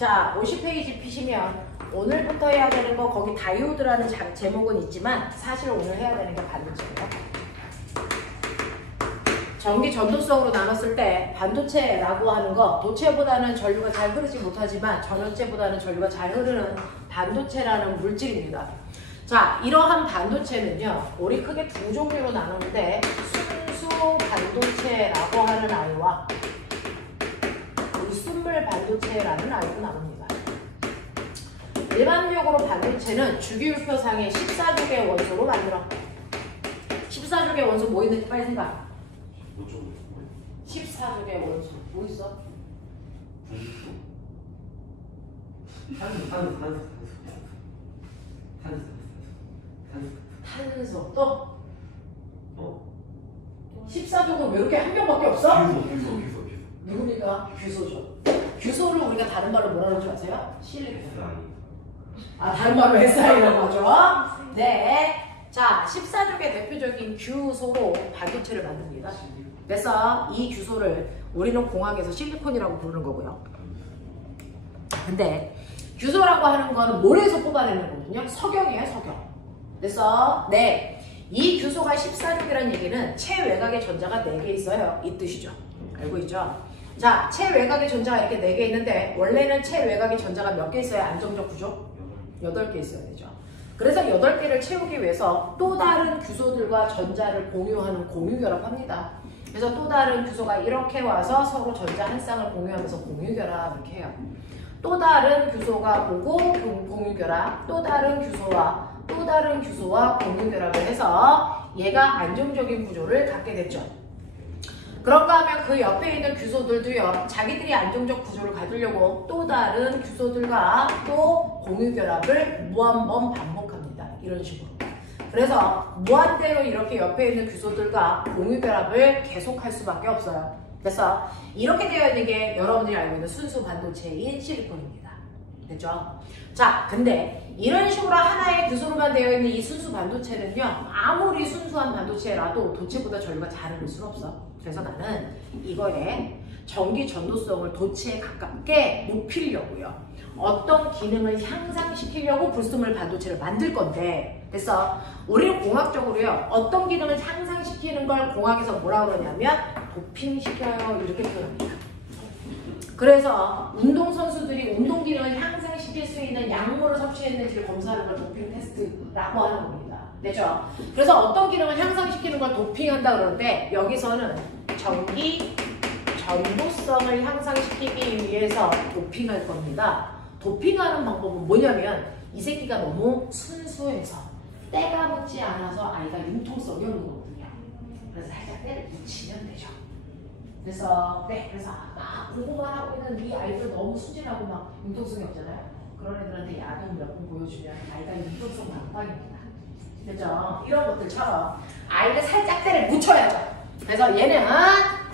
자, 50페이지 피시면 오늘부터 해야 되는 거 거기 다이오드라는 제목은 있지만 사실 오늘 해야 되는 게 반도체예요. 전기 전도성으로 나눴을 때 반도체라고 하는 거, 도체보다는 전류가 잘 흐르지 못하지만 전원체보다는 전류가 잘 흐르는 반도체라는 물질입니다. 자, 이러한 반도체는요, 우리 크게 두 종류로 나누는데 순수 반도체라고 하는 아이와 물순물 반도체라는 아이로 나눕니다. 일반적으로 반도체는 주기율표상의 14족의 원소로 만들어. 14족의 원소 뭐 있는지 빨리 생각. 14족의 원소 뭐 있어? 탄소 또? 14족은 왜 이렇게 한 명밖에 없어? 규소. 누굽니까? 규소죠. 규소를 우리가 다른 말로 뭐라 그러지 아세요? 실리콘. 아, 다른 말로 SI라고 하죠? 네. 자, 14족의 대표적인 규소로 반도체를 만듭니다. 그래서 이 규소를 우리는 공학에서 실리콘이라고 부르는 거고요. 근데 규소라고 하는 거는 모래에서 뽑아내는 거거든요. 석영이에요, 석영. 그래서 네, 이 규소가 14족이라는 얘기는 체외곽의 전자가 4개 있어요. 이 뜻이죠. 알고 있죠? 자, 체외곽의 전자가 이렇게 4개 있는데 원래는 체외곽의 전자가 몇 개 있어야 안정적 구조? 8개 있어야 되죠. 그래서 8개를 채우기 위해서 또 다른 규소들과 전자를 공유하는 공유결합합니다. 그래서 또 다른 규소가 이렇게 와서 서로 전자 한 쌍을 공유하면서 공유결합 이렇게 해요. 또 다른 규소가 오고 공유결합, 또 다른 규소와 또 다른 규소와 공유결합을 해서 얘가 안정적인 구조를 갖게 됐죠. 그런가 하면 그 옆에 있는 규소들도요, 자기들이 안정적 구조를 가지려고 또 다른 규소들과 또 공유결합을 무한번 반복합니다. 이런 식으로. 그래서 무한대로 이렇게 옆에 있는 규소들과 공유결합을 계속할 수밖에 없어요. 그래서 이렇게 되어 있는 게 여러분들이 알고 있는 순수 반도체인 실리콘입니다. 됐죠? 자, 근데 이런 식으로 하나의 규소로만 되어 있는 이 순수 반도체는요, 아무리 순수한 반도체라도 도체보다 전류가 잘 흐를 수는 없어. 그래서 나는 이거에 전기 전도성을 도체에 가깝게 높이려고요, 어떤 기능을 향상시키려고 불순물 반도체를 만들 건데, 그래서 우리는 공학적으로요, 어떤 기능을 향상시키는 걸 공학에서 뭐라 그러냐면 도핑시켜요, 이렇게 표현합니다. 그래서 운동선수들이 운동 기능을 향상시킬 수 있는 약물을 섭취했는지를 검사하는 걸 도핑 테스트라고 하는 겁니다. 됐죠? 그래서 어떤 기능을 향상시키는 걸 도핑한다 그러는데, 여기서는 전기 전도성을 향상시키기 위해서 도핑할 겁니다. 도핑하는 방법은 뭐냐면, 이 새끼가 너무 순수해서 때가 묻지 않아서 아이가 융통성이 없는 거거든요. 그래서 살짝 때를 묻히면 되죠. 그래서 그래서 막 공부만 하고 있는 이 아이들 너무 순진하고 막 융통성이 없잖아요. 그런 애들한테 야동 몇 번 보여주면 아이가 융통성 만빵입니다. 그죠? 이런 것들처럼 아이를 살짝 때를 묻혀야죠. 그래서 얘는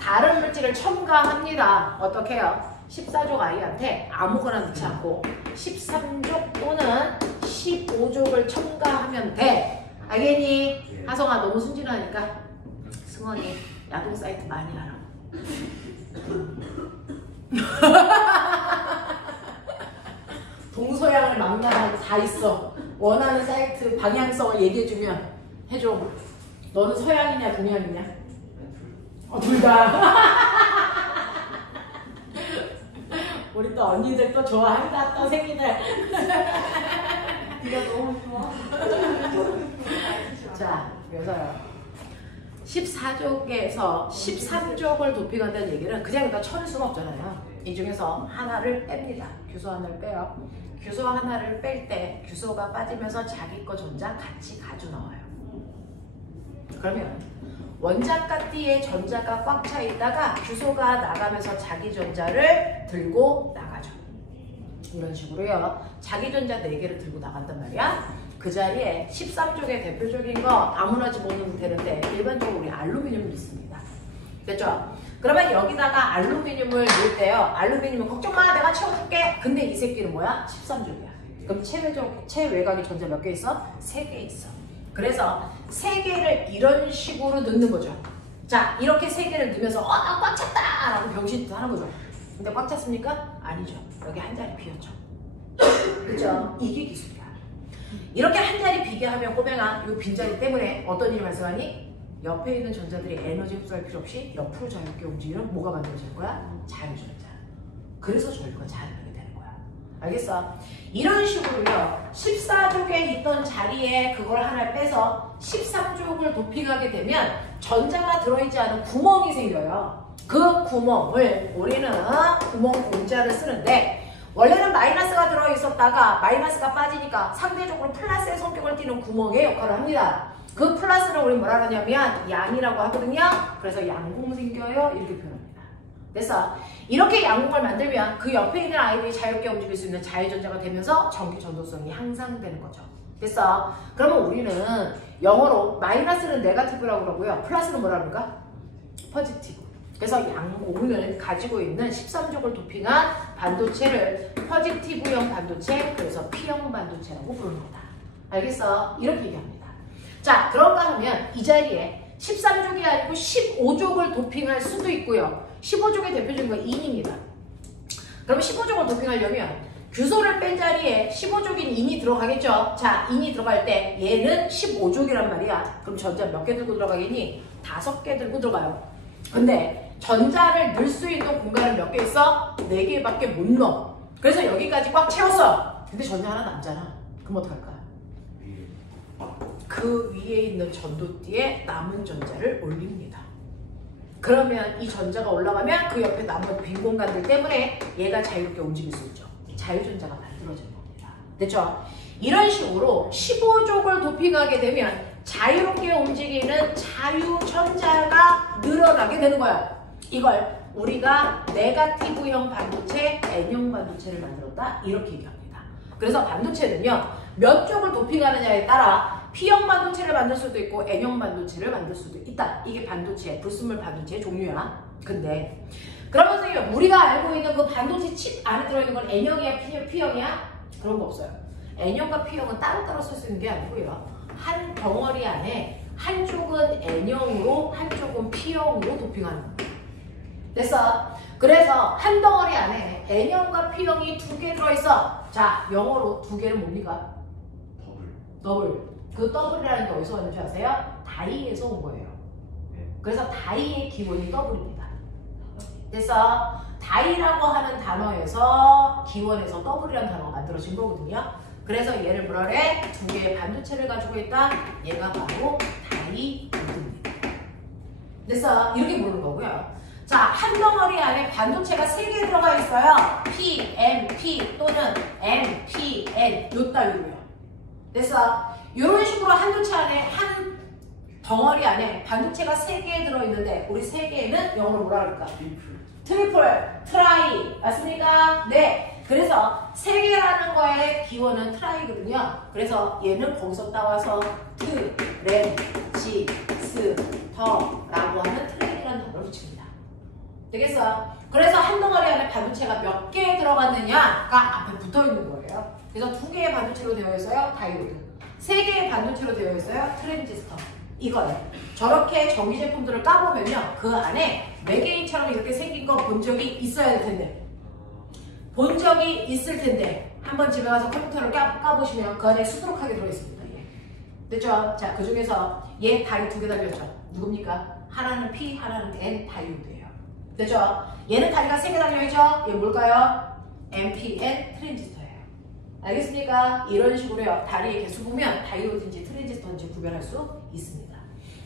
다른 물질을 첨가합니다. 어떻게 해요? 14족 아이한테 아무거나 넣지 않고 13족 또는 15족을 첨가하면 돼. 알겠니? 하성아, 너무 순진하니까 승원이 야동 사이트 많이 하라. 동서양을 망라하고 다 있어. 원하는 사이트 방향성을 얘기해주면 해줘. 너는 서양이냐 동양이냐? 둘 다. 우리 또 언니들 또 좋아한다, 또 생기들. 네가 너무 좋아. 자, 그래서요, 14족에서 13족을 도핑한다는 얘기는 그냥 다 쳐낼 수가 없잖아요. 이 중에서 하나를 뺍니다. 규소 하나를 빼요. 규소 하나를 뺄 때 규소가 빠지면서 자기 거 전자 같이 가져 나와요. 그러면 원자가 띠에 전자가 꽉 차 있다가 규소가 나가면서 자기 전자를 들고 나가죠. 이런 식으로요, 자기 전자 4개를 들고 나간단 말이야. 그 자리에 13족의 대표적인 거 아무나 집어넣으면 되는데, 일반적으로 우리 알루미늄을 넣습니다. 됐죠? 그러면 여기다가 알루미늄을 넣을 때요, 알루미늄은 걱정 마, 내가 채워줄게. 근데 이 새끼는 뭐야? 13족이야. 그럼 체외곽의 전자 몇 개 있어? 3개 있어. 그래서 3개를 이런 식으로 넣는 거죠. 자, 이렇게 3개를 넣으면서 나 꽉 찼다! 라고 병신짓 하는 거죠. 근데 꽉 찼습니까? 아니죠. 여기 한 자리 비었죠. 그죠? 이게 기술이야. 이렇게 한 자리 비게 하면 꼬맹아 이 빈자리 때문에 어떤 일이 발생하니? 옆에 있는 전자들이 에너지 흡수할 필요 없이 옆으로 자유롭게 움직이는 뭐가 만들어질 거야? 자유전자. 그래서 전류가 잘 흐르게 되는 거야. 알겠어? 이런 식으로요. 14족에 있던 자리에 그걸 하나 빼서 13족을 도핑하게 되면 전자가 들어있지 않은 구멍이 생겨요. 그 구멍을 우리는 구멍 공자를 쓰는데 원래는 마이너스가 들어있었다가 마이너스가 빠지니까 상대적으로 플러스의 성격을 띠는 구멍의 역할을 합니다. 그 플러스를 우리 뭐라 하냐면 양이라고 하거든요. 그래서 양공 생겨요. 이렇게 표현합니다. 그래서 이렇게 양공을 만들면 그 옆에 있는 아이들이 자유롭게 움직일 수 있는 자유전자가 되면서 전기 전도성이 향상되는 거죠. 됐어? 그러면 우리는 영어로 마이너스는 네거티브라고 그러고요. 플러스는 뭐라 그럴까? 포지티브. 그래서 양공을 가지고 있는 13족을 도핑한 반도체를 포지티브형 반도체, 그래서 P형 반도체라고 부르는 거다. 알겠어? 이렇게 얘기합니다. 자, 그런가 하면 이 자리에 13족이 아니고 15족을 도핑할 수도 있고요. 15족의 대표적인 건 인입니다. 그럼 15족을 도핑하려면 규소를 뺀 자리에 15족인 인이 들어가겠죠. 자, 인이 들어갈 때 얘는 15족이란 말이야. 그럼 전자 몇 개 들고 들어가겠니? 5개 들고 들어가요. 근데 전자를 넣을 수 있는 공간은 몇 개 있어? 4개밖에 못 넣어. 그래서 여기까지 꽉 채웠어. 근데 전자 하나 남잖아. 그럼 어떡할까? 그 위에 있는 전도띠에 남은 전자를 올립니다. 그러면 이 전자가 올라가면 그 옆에 남은 빈 공간들 때문에 얘가 자유롭게 움직일 수 있죠. 자유전자가 만들어지는 겁니다. 됐죠? 이런 식으로 15족을 도핑하게 되면 자유롭게 움직이는 자유전자가 늘어나게 되는 거야. 이걸 우리가 네거티브형 반도체, N형 반도체를 만들었다. 이렇게 얘기합니다. 그래서 반도체는요. 몇 쪽을 도핑하느냐에 따라 P형 반도체를 만들 수도 있고 N형 반도체를 만들 수도 있다. 이게 반도체, 불순물 반도체의 종류야. 근데 그러면 선생님 우리가 알고 있는 그 반도체 칩 안에 들어있는 건 N형이야, P형이야? 그런 거 없어요. N형과 P형은 따로따로 쓸 수 있는 게 아니고요. 한 덩어리 안에 한쪽은 N형으로 한쪽은 P형으로 도핑하는 겁니다. 됐어? 그래서 한 덩어리 안에 N형과 P형이 2개 들어있어. 자, 영어로 2개는 뭡니까? 더블. 그 더블이라는 게 어디서 왔는지 아세요? 다이에서 온 거예요. 그래서 다이의 기원이 더블입니다. 그래서 다이라고 하는 단어에서 기원에서 더블이라는 단어가 만들어진 거거든요. 그래서 얘를 뭐라 그래? 2개의 반도체를 가지고 있다. 얘가 바로 다이오드입니다. 그래서 이렇게 부르는 거고요. 자, 한 덩어리 안에 반도체가 3개 들어가 있어요. P, N, P 또는 N, P, N 요 따위로요. 그래서 이런 식으로 반도체 안에 한 덩어리 안에 반도체가 3개 들어있는데 우리 3개는 영어로 뭐라 그럴까? 트리플, 트라이 맞습니까? 네. 그래서 3개라는 거의 기원은 트라이거든요. 그래서 얘는 거기서 따와서 트, 렌, 지, 스, 더 라고 하는 트레이라는 단어를 붙입니다. 되겠어? 그래서 한 덩어리 안에 반도체가 몇 개 들어갔느냐가 앞에 붙어있는 거예요. 그래서 2개의 반도체로 되어 있어요. 다이오드. 3개의 반도체로 되어 있어요. 트랜지스터. 이거예요. 저렇게 전기 제품들을 까보면요. 그 안에 외계인처럼 이렇게 생긴 거 본 적이 있어야 될 텐데. 본 적이 있을 텐데. 한번 집에 가서 컴퓨터를 까보시면 그 안에 수두룩하게 들어있습니다. 됐죠? 자, 그 중에서 얘 다리 2개 달렸죠. 누굽니까? 하나는 P, 하나는 N 다이오드예요. 됐죠? 얘는 다리가 3개 달려있죠? 얘 뭘까요? NPN 트랜지스터예요. 알겠습니까? 이런 식으로요. 다리의 개수 보면 다이오드인지 트랜지스터인지 구별할 수 있습니다.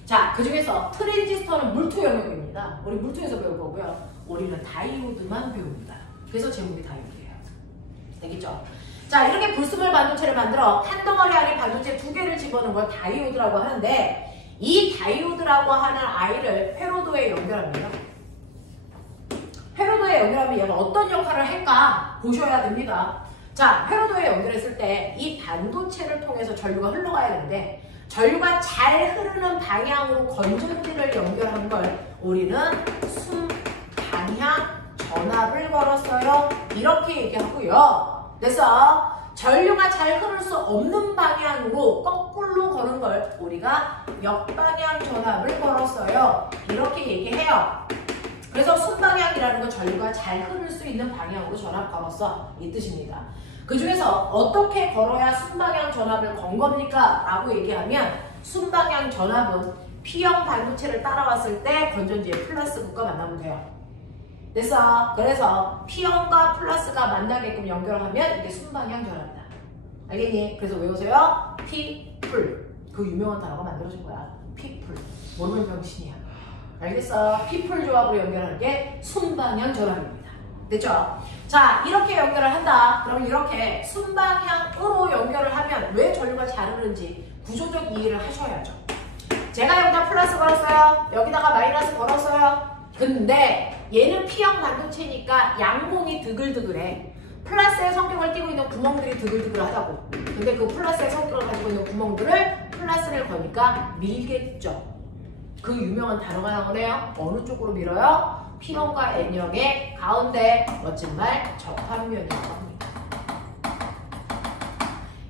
자, 그 중에서 트랜지스터는 물투 영역입니다. 우리 물투에서 배울 거고요. 우리는 다이오드만 배웁니다. 그래서 제목이 다이오드예요. 되겠죠? 자, 이렇게 불순물 반도체를 만들어 한 덩어리 안에 반도체 2개를 집어넣은 걸 다이오드라고 하는데 이 다이오드라고 하는 아이를 회로도에 연결합니다. 회로도에 연결하면 얘가 어떤 역할을 할까 보셔야 됩니다. 자, 회로도에 연결했을 때 이 반도체를 통해서 전류가 흘러가야 되는데 전류가 잘 흐르는 방향으로 건전지를 연결한 걸 우리는 순방향 전압을 걸었어요. 이렇게 얘기하고요. 그래서 전류가 잘 흐를 수 없는 방향으로 거꾸로 거는 걸 우리가 역방향 전압을 걸었어요. 이렇게 얘기해요. 그래서 순방향이라는 건 전류가 잘 흐를 수 있는 방향으로 전압 걸었어. 이 뜻입니다. 그 중에서 어떻게 걸어야 순방향 전압을 건 겁니까? 라고 얘기하면 순방향 전압은 P형 반도체를 따라왔을 때 건전지의 플러스극과 만나면 돼요. 됐어? 그래서 P형과 플러스가 만나게끔 연결하면 이게 순방향 전압이다. 알겠니? 그래서 외우세요. P풀. 그 유명한 단어가 만들어진 거야. P풀. 모르면 병신이야. 알겠어? P풀 조합으로 연결하는 게 순방향 전압입니다. 됐죠? 자, 이렇게 연결을 한다. 그럼 이렇게 순방향으로 연결을 하면 왜 전류가 잘 흐르는지 구조적 이해를 하셔야죠. 제가 여기다 플러스 걸었어요. 여기다가 마이너스 걸었어요. 근데 얘는 P형 반도체니까 양봉이 드글드글해. 플러스의 성격을 띠고 있는 구멍들이 드글드글하다고. 근데 그 플러스의 성격을 가지고 있는 구멍들을 플러스를 거니까 밀겠죠. 그 유명한 단어가 나오네요. 어느 쪽으로 밀어요? P형과 N형의 가운데 멋진 말 접합면이라고 합니다.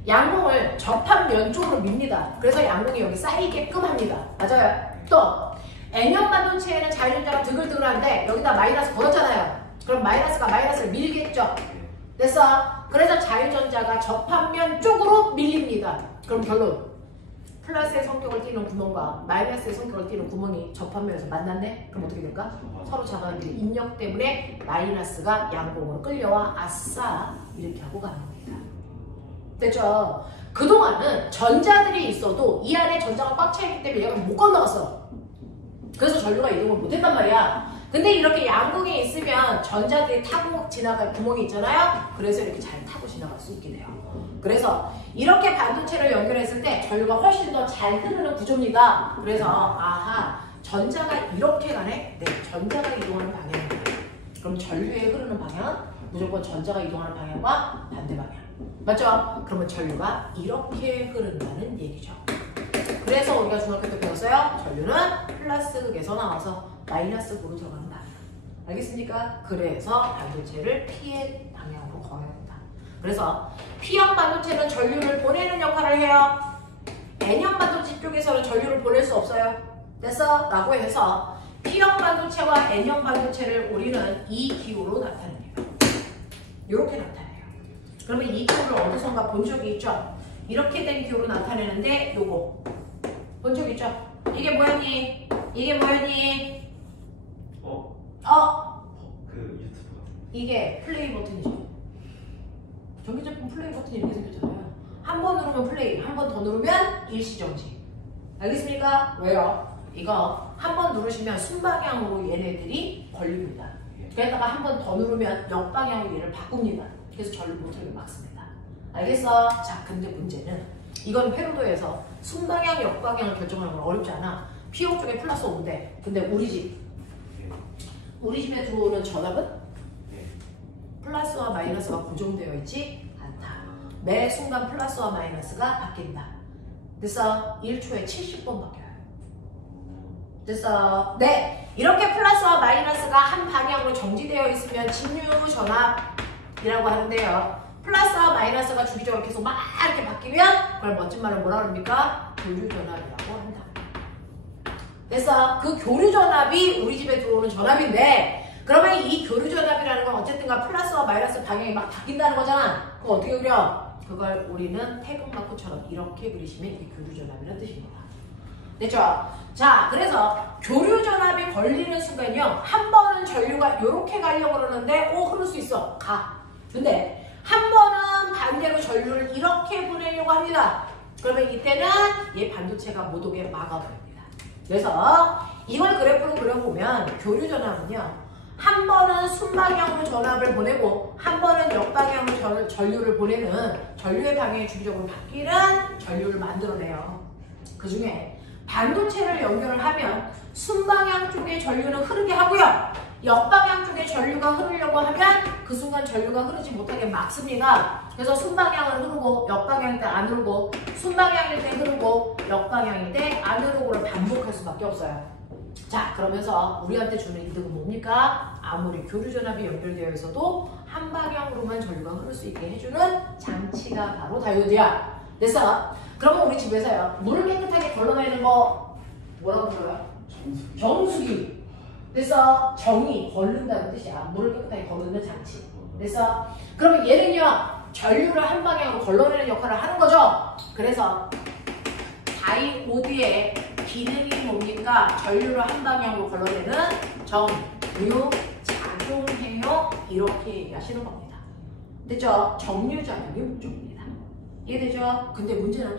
양봉을 접합면 쪽으로 밉니다. 그래서 양봉이 여기 쌓이게끔 합니다. 맞아요. 또 N형 반도체에는 자유전자가 드글드글한데 여기다 마이너스 걸었잖아요. 그럼 마이너스가 마이너스를 밀겠죠. 됐어? 그래서 자유전자가 접합면 쪽으로 밀립니다. 그럼 결론. 플러스의 성격을 띠는 구멍과 마이너스의 성격을 띠는 구멍이 접합면에서 만났네? 그럼 어떻게 될까? 서로 잡아당기는 인력 때문에 마이너스가 양봉으로 끌려와 아싸 이렇게 하고 가는 겁니다. 됐죠? 그동안은 전자들이 있어도 이 안에 전자가 꽉 차있기 때문에 얘가 못 건너갔어. 그래서 전류가 이동을 못했단 말이야. 근데 이렇게 양봉에 있으면 전자들이 타고 지나갈 구멍이 있잖아요. 그래서 이렇게 잘 타고 지나갈 수 있게 돼요. 그래서 이렇게 반도체를 연결했을 때 전류가 훨씬 더 잘 흐르는 구조입니다. 그래서 아하, 전자가 이렇게 가네? 네, 전자가 이동하는 방향이에요. 그럼 전류에 흐르는 방향은 무조건 전자가 이동하는 방향과 반대 방향. 맞죠? 그러면 전류가 이렇게 흐른다는 얘기죠. 그래서 우리가 중학교 때 배웠어요. 전류는 플러스 극에서 나와서 마이너스 극으로 들어가는 방향. 알겠습니까? 그래서 반도체를 P의 방향으로 걸어야 된다. 그래서 P형 반도체는 전류를 보내는 역할을 해요. N형 반도체 쪽에서는 전류를 보낼 수 없어요. 됐어? 라고 해서 P형 반도체와 N형 반도체를 우리는 이 기호로 나타냅니다. 이렇게 나타내요. 그러면 이 기호를 어디선가 본 적이 있죠? 이렇게 된 기호로 나타내는데 요거 본 적 있죠? 이게 뭐였니? 이게 뭐였니? 그 유튜브 같은 이게 플레이 버튼이죠. 전기제품 플레이 버튼이 이렇게 생겼잖아요. 한 번 누르면 플레이, 한 번 더 누르면 일시정지. 알겠습니까? 왜요? 이거 한 번 누르시면 순방향으로 얘네들이 걸립니다. 그러다가 한 번 더 누르면 역방향으로 얘를 바꿉니다. 그래서 전류 못하게 막습니다. 알겠어? 자, 근데 문제는 이건 회로도에서 순방향, 역방향을 결정하는 건 어렵지 않아. P형 쪽에 플러스 5인데 근데 우리 집에 들어오는 전압은 플러스와 마이너스가 고정되어 있지 않다. 매 순간 플러스와 마이너스가 바뀐다. 됐어? 1초에 70번 바뀌어요. 됐어? 네! 이렇게 플러스와 마이너스가 한 방향으로 정지되어 있으면 진유 전압이라고 하는데요. 플러스와 마이너스가 주기적으로 계속 막 이렇게 바뀌면 그걸 멋진 말로 뭐라 그럽니까? 교류 전압이라고 한다. 됐어? 그 교류 전압이 우리 집에 들어오는 전압인데 그러면 이 교류 전압이라는 건 어쨌든가 플러스와 마이너스 방향이 막 바뀐다는 거잖아. 그럼 어떻게 그려? 그걸 우리는 태극마크처럼 이렇게 그리시면 이게 교류 전압이라는 뜻입니다. 됐죠? 자, 그래서 교류 전압이 걸리는 순간요. 한 번은 전류가 이렇게 가려고 그러는데 흐를 수 있어. 가. 근데 한 번은 반대로 전류를 이렇게 보내려고 합니다. 그러면 이때는 얘 반도체가 못 오게 막아버립니다. 그래서 이걸 그래프로 그려보면 교류 전압은요. 한 번은 순방향으로 전압을 보내고 한 번은 역방향으로 전류를 보내는 전류의 방향이 주기적으로 바뀌는 전류를 만들어내요. 그 중에 반도체를 연결을 하면 순방향 쪽의 전류는 흐르게 하고요. 역방향 쪽에 전류가 흐르려고 하면 그 순간 전류가 흐르지 못하게 막습니다. 그래서 순방향은 흐르고 역방향일 때 안 흐르고 순방향일 때 흐르고 역방향일 때 안 흐르고를 반복할 수밖에 없어요. 자, 그러면서 우리한테 주는 이득은 뭡니까? 아무리 교류전압이 연결되어 있어도 한 방향으로만 전류가 흐를 수 있게 해주는 장치가 바로 다이오드야. 됐어? 그러면 우리 집에서요. 물을 깨끗하게 걸러내는 거 뭐라고 불러요? 정수기. 그래서 정이 걸른다는 뜻이야. 물을 깨끗하게 걸르는 장치. 그래서 그러면 얘는요 전류를 한 방향으로 걸러내는 역할을 하는 거죠. 그래서 다이오드의 기능이 뭡니까? 전류를 한 방향으로 걸러내는 정류 작용해요. 이렇게 얘기하시는 겁니다. 됐죠? 정류작용이 목적입니다. 이해되죠? 근데 문제는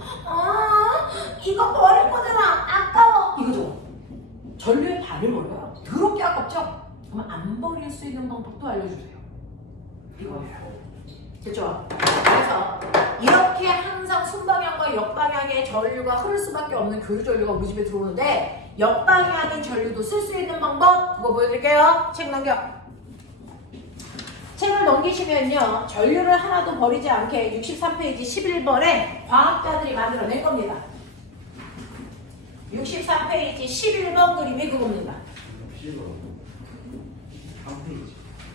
이거 버릴 거잖아. 아까워. 이거죠. 전류의 반을 버려요. 더럽게 아깝죠? 그러면 안 버릴 수 있는 방법도 알려주세요. 이거예요. 됐죠? 그래서 이렇게 항상 순방향과 역방향의 전류가 흐를 수밖에 없는 교류 전류가 우리 집에 들어오는데 역방향의 전류도 쓸 수 있는 방법 그거 보여드릴게요. 책 넘겨. 책을 넘기시면요 전류를 하나도 버리지 않게 63페이지 11번에 과학자들이 만들어낸 겁니다. 63페이지 11번 그림이 그겁니다.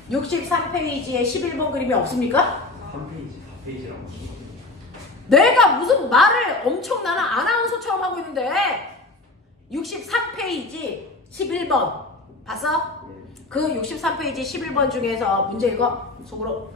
63페이지에 11번 그림이 없습니까? 3페이지, 4페이지라고. 내가 무슨 말을 엄청나는 아나운서처럼 하고 있는데 63페이지 11번 봤어? 그 63페이지 11번 중에서 문제 읽어 속으로.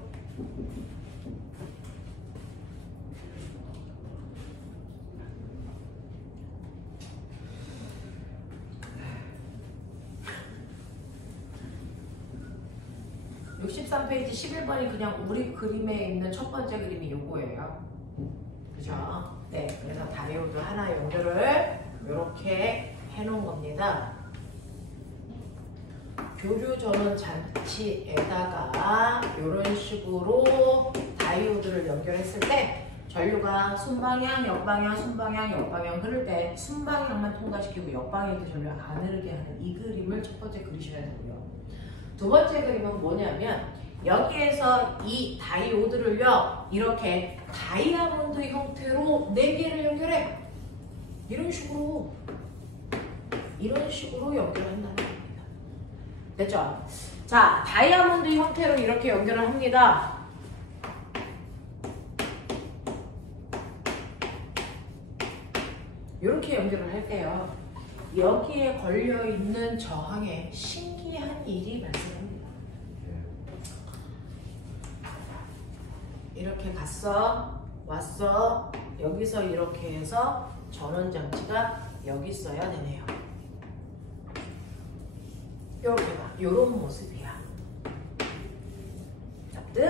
(63페이지) 11번이 그냥 우리 그림에 있는 첫 번째 그림이 요거예요. 그죠? 네, 그래서 다이오드 하나 연결을 이렇게 해놓은 겁니다. 교류 전원 장치에다가 이런 식으로 다이오드를 연결했을 때 전류가 순방향, 역방향, 순방향, 역방향 흐를 때 순방향만 통과시키고 역방향의 전류 안 흐르게 하는 이 그림을 첫 번째 그리셔야 되고요. 두 번째 그림은 뭐냐면 여기에서 이 다이오드를요 이렇게 다이아몬드 형태로 4개를 연결해. 이런 식으로 연결한다는 겁니다. 됐죠? 자, 다이아몬드 형태로 이렇게 연결을 합니다. 이렇게 연결을 할게요. 여기에 걸려있는 저항에 신기한 일이 발생합니다. 이렇게 갔어, 왔어, 여기서 이렇게 해서 전원장치가 여기 있어야 되네요. 이렇게가, 요런 모습이야. 잡듯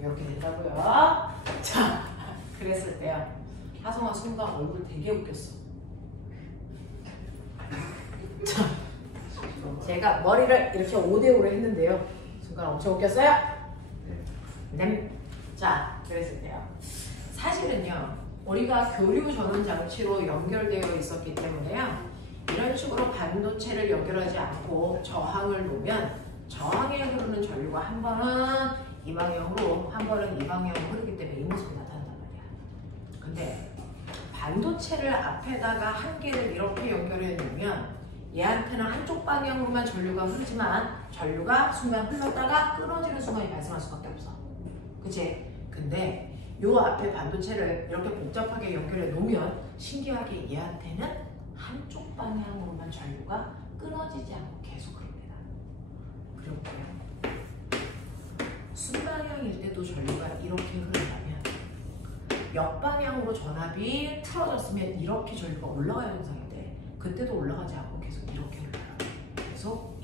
이렇게 된다고요. 자, 그랬을 때요. 하성아 순간 얼굴 되게 웃겼어. 자, 제가 머리를 이렇게 5대5로 했는데요. 순간 엄청 웃겼어요? 네. 자, 그랬을 때요. 사실은요, 우리가 교류 전원 장치로 연결되어 있었기 때문에요. 이런 식으로 반도체를 연결하지 않고 저항을 놓으면 저항에 흐르는 전류가 한 번은 이 방향으로, 한 번은 이 방향으로 흐르기 때문에 이 모습이 나타난단 말이야. 근데 반도체를 앞에다가 한 개를 이렇게 연결해 놓으면 얘한테는 한쪽 방향으로만 전류가 흐르지만 전류가 순간 흘렀다가 끊어지는 순간이 발생할 수밖에 없어. 그치? 근데 요 앞에 반도체를 이렇게 복잡하게 연결해 놓으면 신기하게 얘한테는 한쪽 방향으로만 전류가 끊어지지 않고 계속 흐릅니다. 그렇고요. 순방향일 때도 전류가 이렇게 흐른다면 역방향으로 전압이 틀어졌으면 이렇게 전류가 올라가야 현상인데 그때도 올라가지 않고 계속 이렇게 흘러요. 계속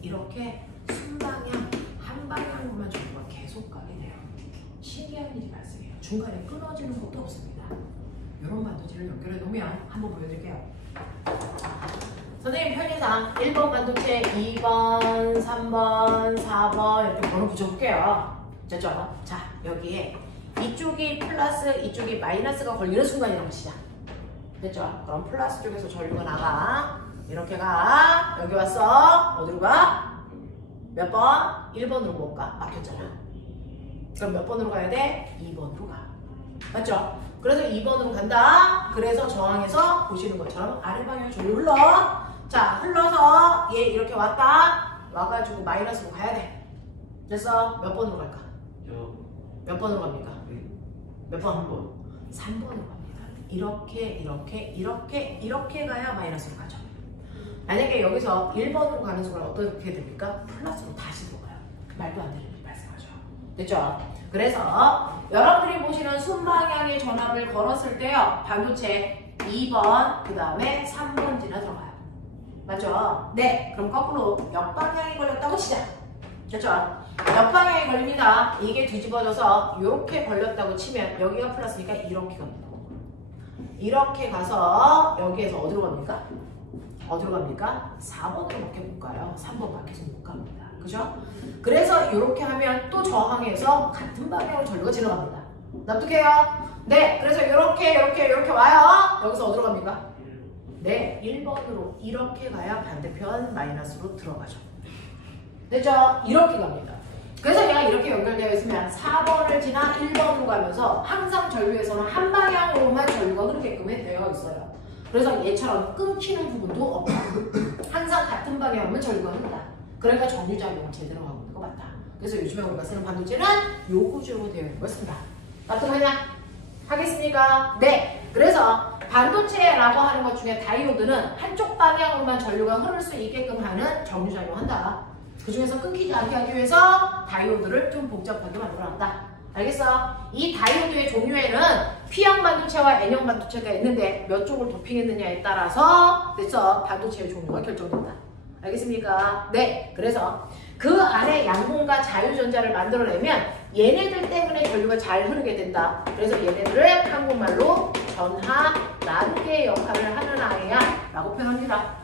이렇게 순방향, 한 방향으로만 전류가 계속 가게 돼요. 신기한 일이 발생해요. 중간에 끊어지는 것도 없습니다. 이런 반도체를 연결해 놓으면 한번 보여드릴게요. 선생님 편의상 1번 반도체, 2번, 3번, 4번 이렇게 번호 붙여볼게요. 됐죠? 자, 여기에 이쪽이 플러스, 이쪽이 마이너스가 걸리는 순간이라고 치자. 됐죠? 그럼 플러스 쪽에서 전류가 나가. 이렇게 가. 여기 왔어. 어디로 가? 몇 번? 1번으로 못 가. 막혔잖아. 그럼 몇 번으로 가야 돼? 2번으로 가. 맞죠? 그래서 2번으로 간다. 그래서 저항에서 보시는 것처럼 아래 방향 전류 흘러. 자, 흘러서 얘 이렇게 왔다. 와가지고 마이너스로 가야 돼. 그래서 몇 번으로 갈까? 몇 번으로 갑니까? 몇 번? 3번으로 갑니다. 이렇게 가야 마이너스로 가죠. 만약에 여기서 1번으로 가는 순간 어떻게 됩니까? 플러스로 다시 들어가요. 말도 안 되는 일이 발생하죠. 됐죠? 그래서 여러분들이 보시는 순방향의 전압을 걸었을 때요. 반도체 2번, 그 다음에 3번 지나 들어가요. 맞죠? 네. 그럼 거꾸로 역방향이 걸렸다고 치자. 됐죠? 역방향이 걸립니다. 이게 뒤집어져서 이렇게 걸렸다고 치면 여기가 플러스니까 이렇게 갑니다. 이렇게 가서 여기에서 어디로 갑니까? 어디로 갑니까? 4번으로 밖에 못 가요. 3번 밖에서 못 갑니다. 그죠? 그래서 이렇게 하면 또 저항해서 같은 방향으로 전류가 지나갑니다. 납득해요? 네. 그래서 이렇게 와요. 여기서 어디로 갑니까? 네. 1번으로 이렇게 가야 반대편 마이너스로 들어가죠. 됐죠? 이렇게 갑니다. 그래서 얘가 이렇게 연결되어 있으면 4번을 지나 1번으로 가면서 항상 전류에서는 한 방향으로만 전류가 흐르게끔 되어 있어요. 그래서 얘처럼 끊기는 부분도 없다. 항상 같은 방향으로만 전류가 흐른다. 그러니까 정류작용을 제대로 하고 있는 거 맞다. 그래서 요즘에 우리가 쓰는 반도체는 요 구조로 되어 있는 걸 쓴다. 납득하냐? 하겠습니까? 네. 그래서 반도체라고 하는 것 중에 다이오드는 한쪽 방향으로만 전류가 흐를 수 있게끔 하는 정류작용한다. 그 중에서 끊기지 않게 하기 위해서 다이오드를 좀 복잡하게 만들어놨다. 알겠어? 이 다이오드의 종류에는 P형 반도체와 N형 반도체가 있는데 몇 쪽을 도핑했느냐에 따라서 그래서 반도체의 종류가 결정된다. 알겠습니까? 네. 그래서 그 안에 양봉과 자유전자를 만들어내면 얘네들 때문에 전류가 잘 흐르게 된다. 그래서 얘네들을 한국말로 전하, 나르게 역할을 하는 아이야 라고 표현합니다.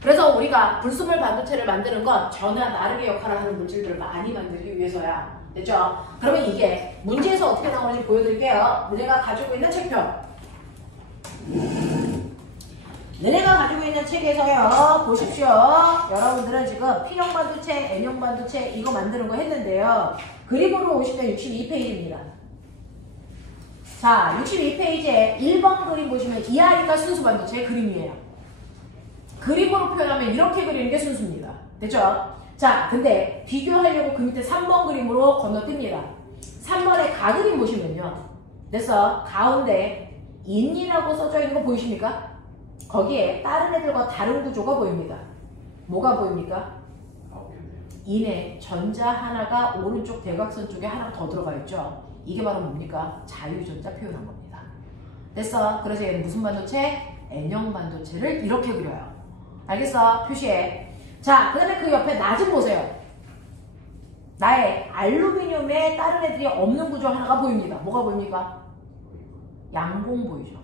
그래서 우리가 불순물 반도체를 만드는 건 전하, 나르게 역할을 하는 물질들을 많이 만들기 위해서야. 됐죠? 그러면 이게 문제에서 어떻게 나오는지 보여드릴게요. 너네가 가지고 있는 책표. 너네가 가지고 있는 책에서요. 보십시오. 여러분들은 지금 P형 반도체, N형 반도체 이거 만드는 거 했는데요. 그림으로 오시면 62페이지입니다. 자, 62페이지에 1번 그림 보시면 이 아이가 순수 반도체의 그림이에요. 그림으로 표현하면 이렇게 그리는 게 순수입니다. 됐죠? 자, 근데 비교하려고 그 밑에 3번 그림으로 건너뜁니다. 3번의 가그림 보시면요. 됐어? 가운데 인이라고 써져 있는 거 보이십니까? 거기에 다른 애들과 다른 구조가 보입니다. 뭐가 보입니까? 인에 전자 하나가 오른쪽 대각선 쪽에 하나 더 들어가 있죠. 이게 바로 뭡니까? 자유전자 표현한 겁니다. 됐어? 그래서 얘는 무슨 반도체? N형 반도체를 이렇게 그려요. 알겠어? 표시해. 자, 그 다음에 그 옆에 나 좀 보세요. 나의 알루미늄에 다른 애들이 없는 구조 하나가 보입니다. 뭐가 보입니까? 양공 보이죠?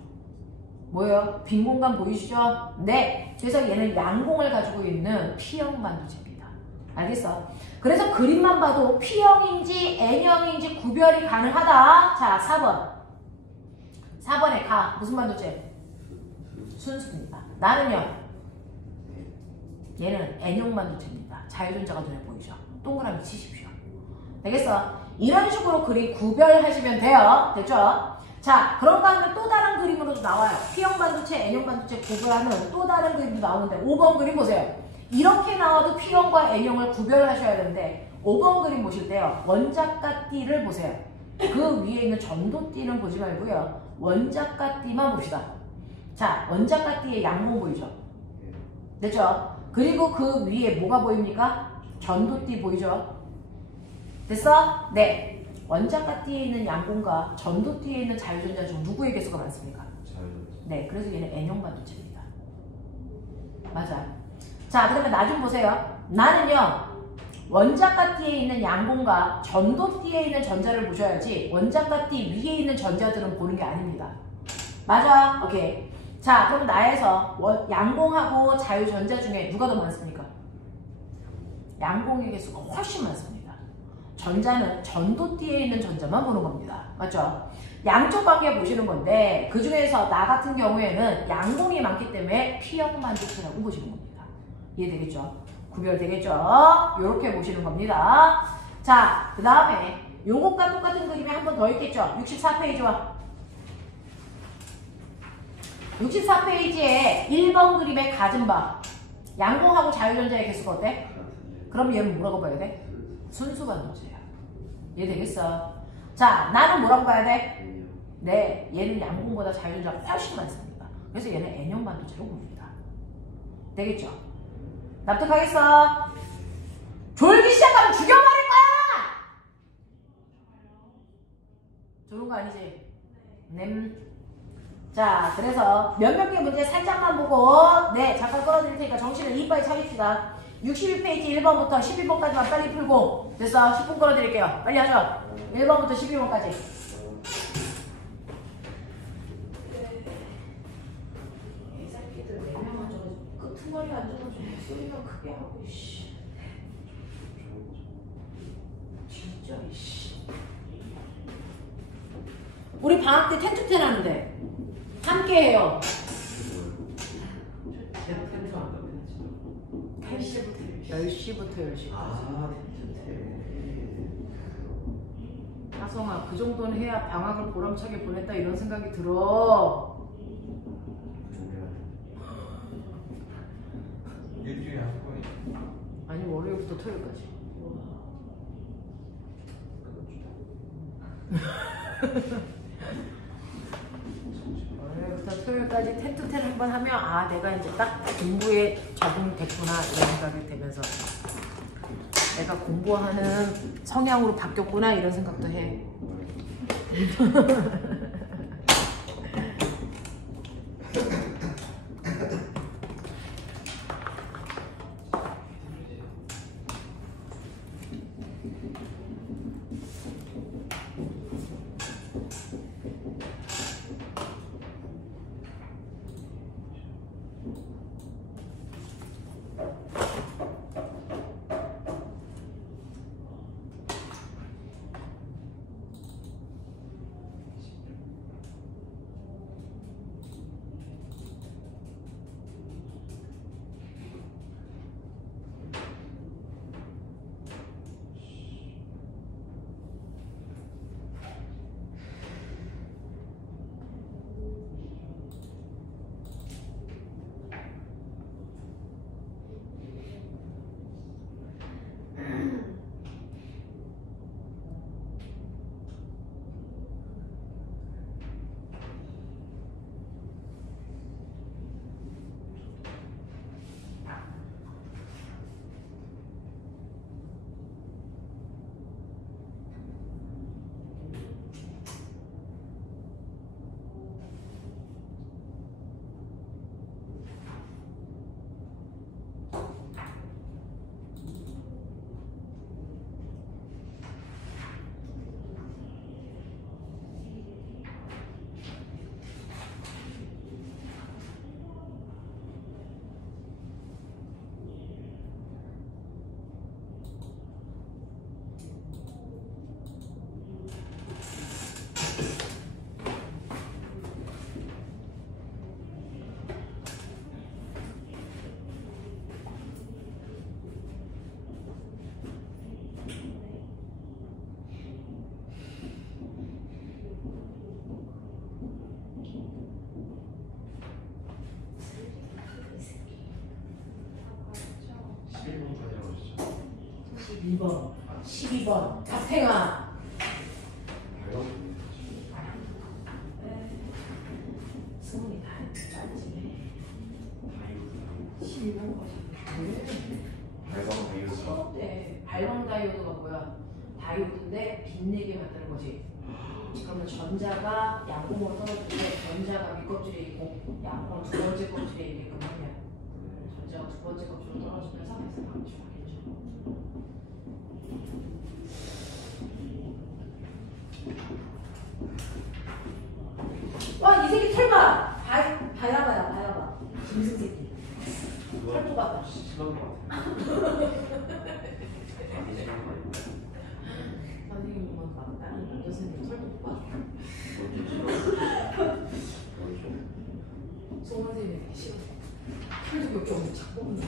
뭐예요? 빈 공간 보이시죠? 네. 그래서 얘는 양공을 가지고 있는 P형 반도체입니다. 알겠어? 그래서 그림만 봐도 P형인지 N형인지 구별이 가능하다. 자, 4번. 4번에 가. 무슨 반도체? 순수입니다. 나는요? 얘는 N형 반도체입니다. 자유전자가 눈에 보이죠? 동그라미 치십시오. 되겠어? 이런 식으로 그림 구별하시면 돼요. 됐죠? 자, 그런가 하면 또 다른 그림으로도 나와요. P형 반도체, N형 반도체 구별하는 또 다른 그림도 나오는데 5번 그림 보세요. 이렇게 나와도 P형과 N형을 구별하셔야 되는데 5번 그림 보실 때요. 원자가 띠를 보세요. 그 위에 있는 전도띠는 보지 말고요. 원자가 띠만 봅시다. 자, 원자가 띠의 양봉 보이죠? 됐죠? 그리고 그 위에 뭐가 보입니까? 전도띠 보이죠? 됐어? 네. 원자가띠에 있는 양공과 전도띠에 있는 자유전자 중 누구의 개수가 많습니까? 자유전자. 네. 그래서 얘는 N형 반도체입니다. 맞아. 자, 그 다음에 나 좀 보세요. 나는요. 원자가띠에 있는 양공과 전도띠에 있는 전자를 보셔야지 원자가띠 위에 있는 전자들은 보는 게 아닙니다. 맞아? 오케이. 자, 그럼 나에서 양공하고 자유전자 중에 누가 더 많습니까? 양공의 개수가 훨씬 많습니다. 전자는 전도띠에 있는 전자만 보는 겁니다. 맞죠? 양쪽 관계 보시는 건데 그 중에서 나 같은 경우에는 양공이 많기 때문에 P형 반도체라고 보시는 겁니다. 이해되겠죠? 구별되겠죠? 이렇게 보시는 겁니다. 자, 그 다음에 요것과 똑같은 그림이 한 번 더 있겠죠? 64페이지와 64페이지에 1번 그림의 가즘바 양공하고 자유전자의 개수가 어때? 그럼 얘는 뭐라고 봐야 돼? 순수 반도체야. 이해되겠어? 자, 나는 뭐라고 봐야 돼? 네, 얘는 양공보다 자유전자가 훨씬 많습니다. 그래서 얘는 N형 반도체로 봅니다. 되겠죠? 납득하겠어? 졸기 시작하면 죽여버릴 거야! 저런 거 아니지? 자, 그래서 몇몇 개 문제 살짝만 보고 네, 잠깐 끌어드릴 테니까 정신을 이빨 차립시다. 62페이지 1번부터 11번까지만 빨리 풀고 됐어? 10분 끌어드릴게요. 빨리 하죠. 1번부터 11번까지. 애살피들 4명 앉아서 끄트머리 앉아서 좀 소리가 크게 하고 씨. 진짜 씨. 우리 방학 때 텐트 텐 하는데 함께 해요. 10시부터 10시. 아, 텐트. 하성아, 그 정도는 해야 방학을 보람차게 보냈다 이런 생각이 들어. 일주일에 한 번이. 아니, 월요일부터 토요일까지. 월요일부터 토요일까지 텐트 텐 한번 하면 아, 내가 이제 딱 공부에 적응됐구나 이런 생각이 들면서 내가 공부하는 성향으로 바뀌었구나 이런 생각도 해. 번 12번 박팽아. 승훈이 다 했지. 12번 거지. 수업 때 발광 다이오드가 뭐야? 다이오드인데 빛내게 만드는 거지. 그러면 전자가 양봉으로 떨어질 때 전자가 밑껍질에 있고 양봉 두 번째 껍질에 있게끔 하면 전자가 두 번째 껍질로 떨어지면서 해서 방출하겠죠. 와, 이 새끼 털 봐! 봐야봐야, 봐야봐. 짐승 새끼. 털 뽑아봐. 싫어하는 것 같아. 선생님 보면 막 다른 남자 선생님 털 뽑아줘. 송 선생님이 되게 싫어. 털도 좀 자꾸 뽑는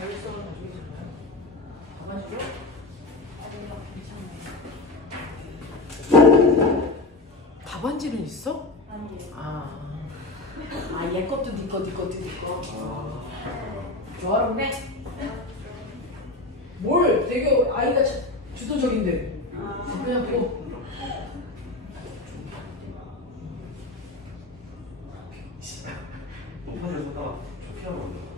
자율성을 가지고 있나요? 답안지로? 아니요, 괜찮아요. 답안지는 있어? 아니에요. 얘 것도 네 거, 네 것도 네 거. 조화롭네? 뭘 되게 아이가 주도적인데. 그냥 뭐. 높아져 보다가 피하고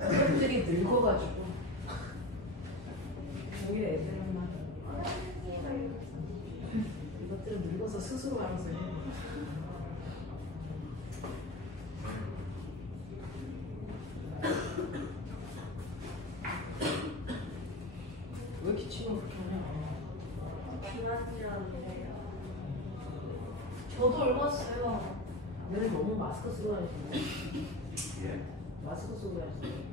애들이 늙어가지고. 여기 애들은 막. 이것들은 늙어서 스스로 알아서 해. 왜 기침을 그렇게 하냐? 비만이라는데요. 저도 읽었어요. 얘는 너무 마스크 쓰고 다니시네. 예? 마스크 쓰고 다니시네.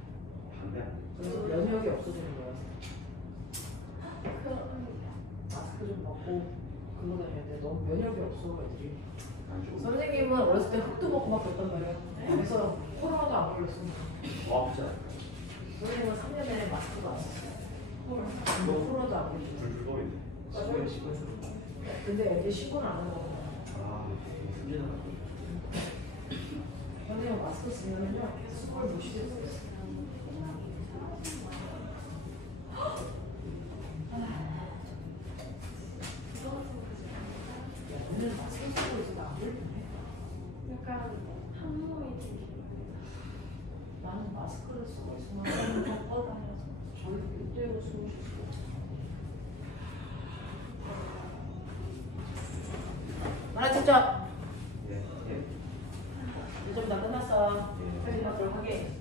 반대 안 그래서 면역이 없어지는 거야. 마스크 좀 벗고 그거 다녀야 돼. 너무 면역이 없어 애들이. 안 좋고. 선생님은 어렸을 때 흙도 먹고 막 그랬단 말이야. 그래서 코로나도 안 걸렸어. 없지 않을까? 선생님은 3년 내내 마스크가 안 썼어. 코로나도 안 걸렸어. 불불거리네. 시골에 시골에서. 근데 애들이 신고는 안 하는 거. 아, 훈련하는 거. 선생님 마스크 쓰면은요 수걸 무시했어요. 오늘 마스크 쓰고 있어도 안 걸리네. 약간 한몸이 되게 나는 마스크를 쓰고 있으면 덮어 다녀서. 절대로 숨을 쉴 수가 없어. 만화 측정. 예, 예. 1점 다 끝났어. 예. 편집하도록 하게.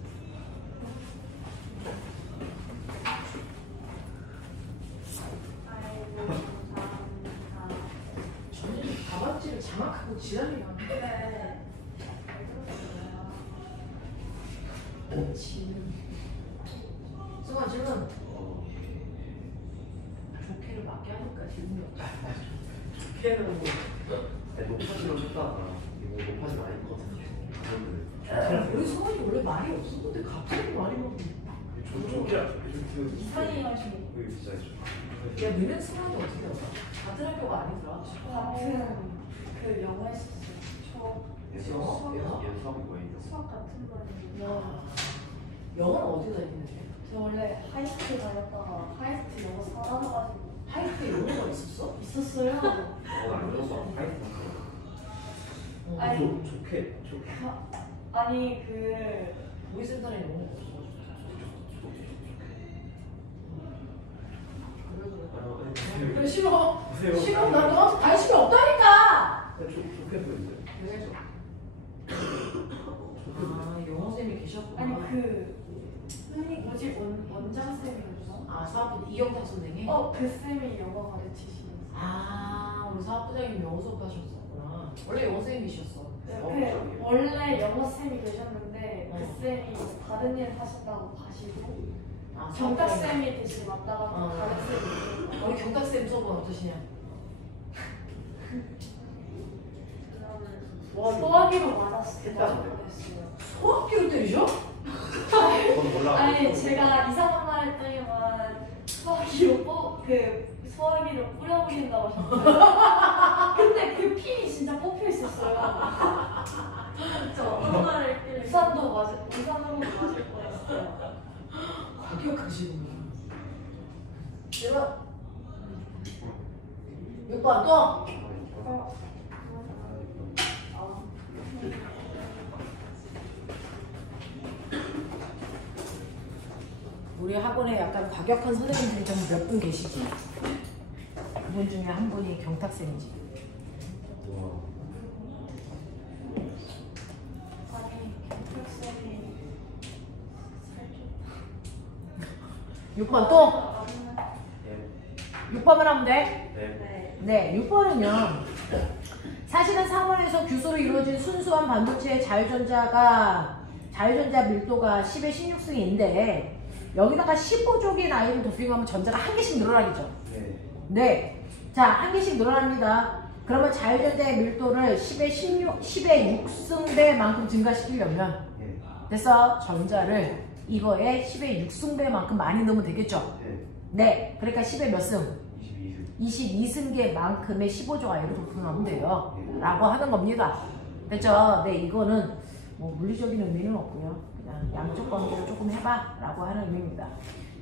아이고, 감사합니다. 저는 답안지를 장악하고 지랄이야. 네. 지는. 승환 질문. 어, 좋게를 맞게 하니까 질문이 없다. 좋게는 뭐. 아니, 높아지로 했다가 이거 높아지면 아닐 것 같은데. 우리 승환이 원래 말이 없었는데 갑자기 말이 막. 조기야. 이상이 하시고. 이거 진짜 야, 너네 승환이 어떻게 알아? 같은 학교가 아니더라. 같은 그 영어 했었어요. 수학이 뭐예요? 수학 같은 거예요. 야, 영어는 어디 다니는데? 저 원래 하이스트 다녔다가 하이스트 영어 사라져가지고 하이트에 영어가 있었어? 있었어요. 안 들어서 파이팅. 아니. 좋게. 아니 그 우리 센터에 영어가 없어. 그래 싫어. 싫어. 나 너한테 관심이 없다니까. 좋게 보이는데. 그래서. 영어 쌤이 계셨구나. 아니 그 선생님 뭐지 원장 쌤이었어? 사업부 이영탁 선생님. 그 쌤이 영어 가르치시면서. 우리 사업부장님 영어 수업 하셨었구나. 원래 영어 쌤이셨어. 네, 원래 영어 쌤이 계셨는데 그 쌤이 다른 일 하신다고 가시고 경탁 쌤이 대신 왔다 갔다 다른 쌤이 우리 경탁 쌤 수업은 어떠시냐? 소화기로 맞았을 때 했다는데? 됐어요. 소학기로 때리셔? 그건 몰라. 아니 제가 이상한 말 했더니만 소화기로 뿌려버린다고 하셨어요. 근데 그 핀이 진짜 뽑혀 있었어요. 저 어떤 말을 했길래 우산도 맞을 뻔했어요. 과격하시구나. 1번. 6번 또. 우리 학원에 약간 과격한 선생님들이 좀 몇 분 계시지. 그분 중에 한 분이 경탁쌤이지. 아니 경탁쌤이 6번 또. 예. 6번을 하면 돼. 네. 네, 6번은요. 사실은 상원에서 규소로 이루어진 순수한 반도체의 자유전자 밀도가 10의 16승인데 여기다가 15족의 나이를 곱비고 하면 전자가 한 개씩 늘어나겠죠. 네. 네. 자, 한 개씩 늘어납니다. 그러면 자유전자의 밀도를 10의 6승대만큼 증가시키려면 예. 됐어? 전자를 이거에 10의 6승배만큼 많이 넣으면 되겠죠? 네. 그러니까 10의 몇 승? 22승. 22승계만큼의 15조 아이를 곱하면 돼요. 라고 하는 겁니다. 됐죠? 네, 이거는 뭐 물리적인 의미는 없고요. 그냥 양쪽 관계를 조금 해봐 라고 하는 의미입니다.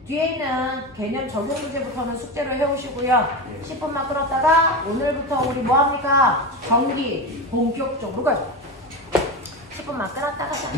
뒤에 있는 개념 적용 문제부터는 숙제로 해오시고요. 10분만 끌었다가 오늘부터 우리 뭐합니까? 경기 본격적으로 가죠. 10분만 끌었다가 자.